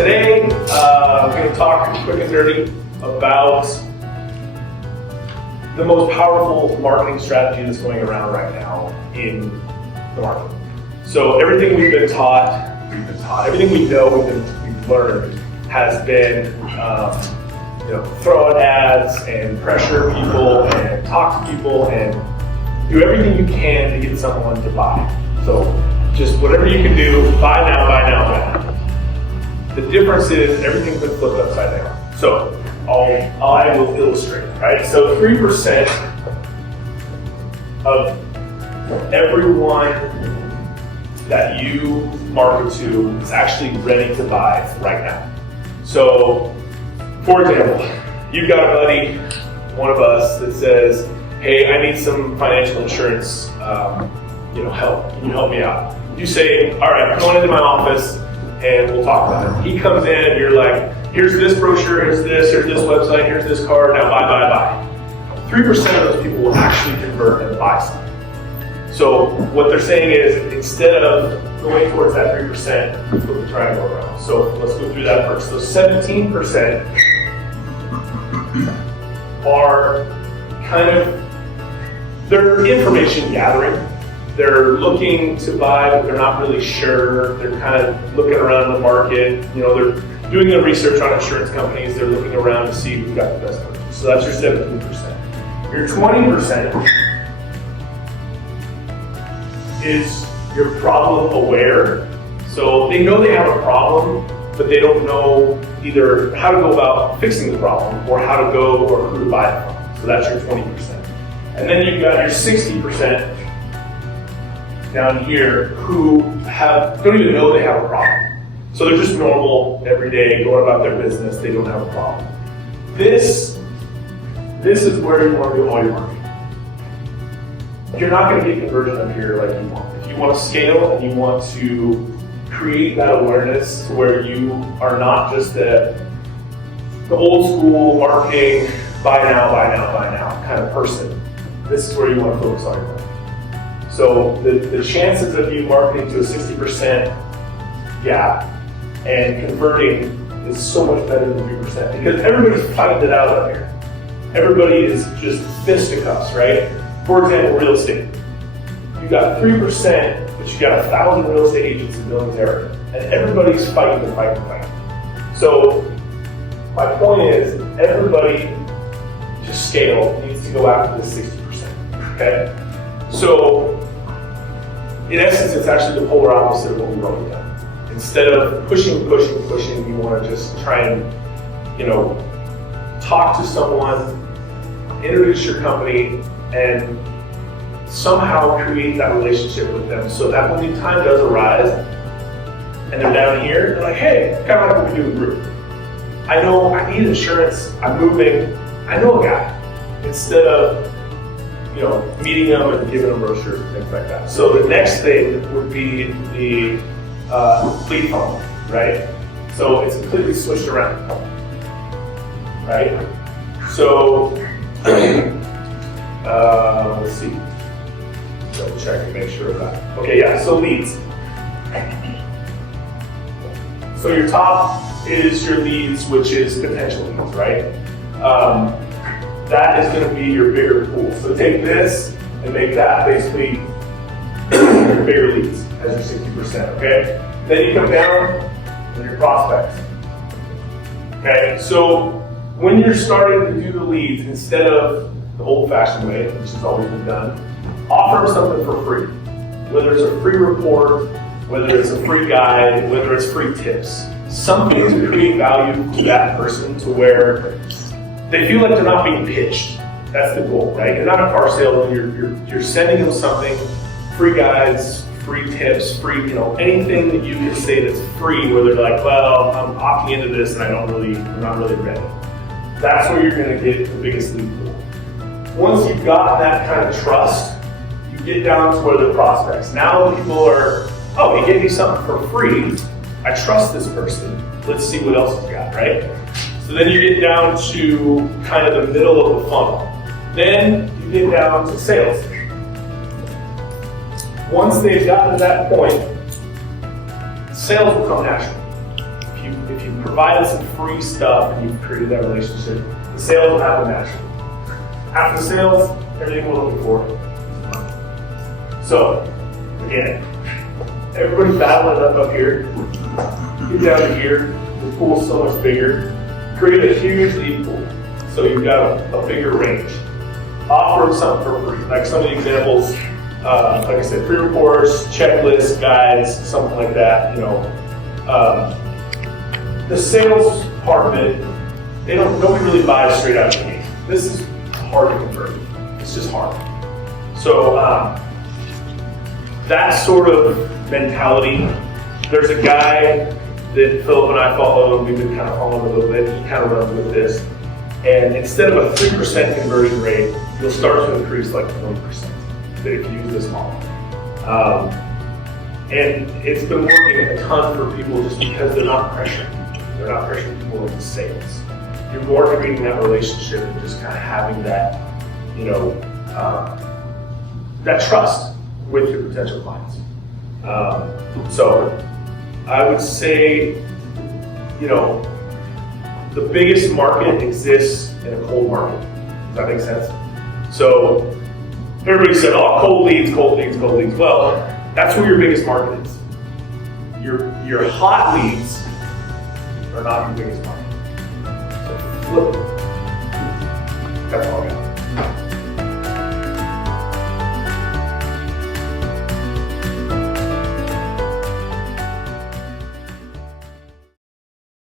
today I'm going to talk quick and dirty about the most powerful marketing strategy that's going around right now in the market. So everything we've been taught, everything we know, we've learned has been throw out ads and pressure people and talk to people and do everything you can to get someone to buy. So just whatever you can do, buy now, buy now, buy now. The difference is everything's been flipped upside down. So I will illustrate, right? So 3% of everyone that you market to is actually ready to buy right now. So, for example, you've got a buddy, one of us, that says, hey, I need some financial insurance help. Can you help me out? You say, all right, come on into my office and we'll talk about it. He comes in and you're like, here's this brochure, here's this website, here's this card, now buy. 3% of those people will actually convert and buy something. So what they're saying is, instead of going towards that 3%, flip the triangle around. So let's go through that first. So 17% are they're information gathering. They're looking to buy, but they're not really sure. They're kind of looking around the market. They're doing their research on insurance companies. They're looking around to see who's got the best coverage. So that's your 17%. Your 20% is your problem aware. So they know they have a problem, but they don't know either how to go about fixing the problem or how to go or who to buy it from. So that's your 20%. And then you've got your 60% down here who don't even know they have a problem. So they're just normal, everyday, going about their business, they don't have a problem. This is where you want to do all your marketing. You're not going to get conversion up here like you want. If you want to scale and you want to create that awareness to where you are not just the old school marketing, buy now kind of person, this is where you want to focus on your marketing. So the chances of you marketing to a 60% gap and converting is so much better than 3% because everybody's fighting it out up here. Everybody is just fisticuffs, right? For example, real estate. You got 3%, but you got 1,000 real estate agents in Billings area, and everybody's fighting the fight. So my point is, everybody to scale needs to go after the 60%. Okay? So in essence, it's actually the polar opposite of what we've already done. Instead of pushing, you want to just try and talk to someone, introduce your company, and somehow create that relationship with them so that when the time does arise and they're down here, they're like, hey, kind of like what we do with group. I know I need insurance, I'm moving, I know a guy. Instead of meeting them and giving them brochures and things like that. So the next thing would be the lead funnel, right? So it's completely switched around, right? So let's see. Double check to make sure of that. Okay, yeah, so leads. So your top is your leads, which is potential leads, right? That is going to be your bigger pool. So take this and make that basically your bigger leads as your 60%, okay? Then you come down to your prospects. Okay, so when you're starting to do the leads, instead of the old-fashioned way, which has always been done, offer them something for free. Whether it's a free report, whether it's a free guide, whether it's free tips. Something to create value to that person to where they feel like they're not being pitched. That's the goal, right? You're not a car salesman. You're sending them something, free guides, free tips, free, anything that you can say that's free, where they're like, well, I'm opting into this and I'm not really ready. That's where you're going to get the biggest lead pool. Once you've got that kind of trust, you get down to where the prospects. Now people are, oh, he gave me something for free. I trust this person. Let's see what else he's got, right? So then you get down to kind of the middle of the funnel. Then you get down to sales. Once they've gotten to that point, sales will come naturally. if you provided some free stuff and you've created that relationship, the sales will happen naturally. After the sales, everything we're looking for is money. So, again, everybody's battling up here. Get down to here. The pool's so much bigger. Create a huge lead pool. So you've got a bigger range. Offer something for free. Like some of the examples, like I said, free reports, checklists, guides, something like that. The sales part of it, nobody really buys straight out of the gate. This is hard to convert. It's just hard. So that sort of mentality. There's a guy that Philip and I follow, and we've been kind of following a little bit. He kind of runs with this. And instead of a 3% conversion rate, you'll start to increase like 1% if you use this model. And it's been working a ton for people just because they're not pressuring. They're not pressuring people into sales. You're more creating that relationship and just kind of having that, that trust with your potential clients. So I would say, the biggest market exists in a cold market. Does that make sense? So everybody said, oh, cold leads, cold leads, cold leads. Well, that's where your biggest market is. Your hot leads are not your biggest market. So flip it.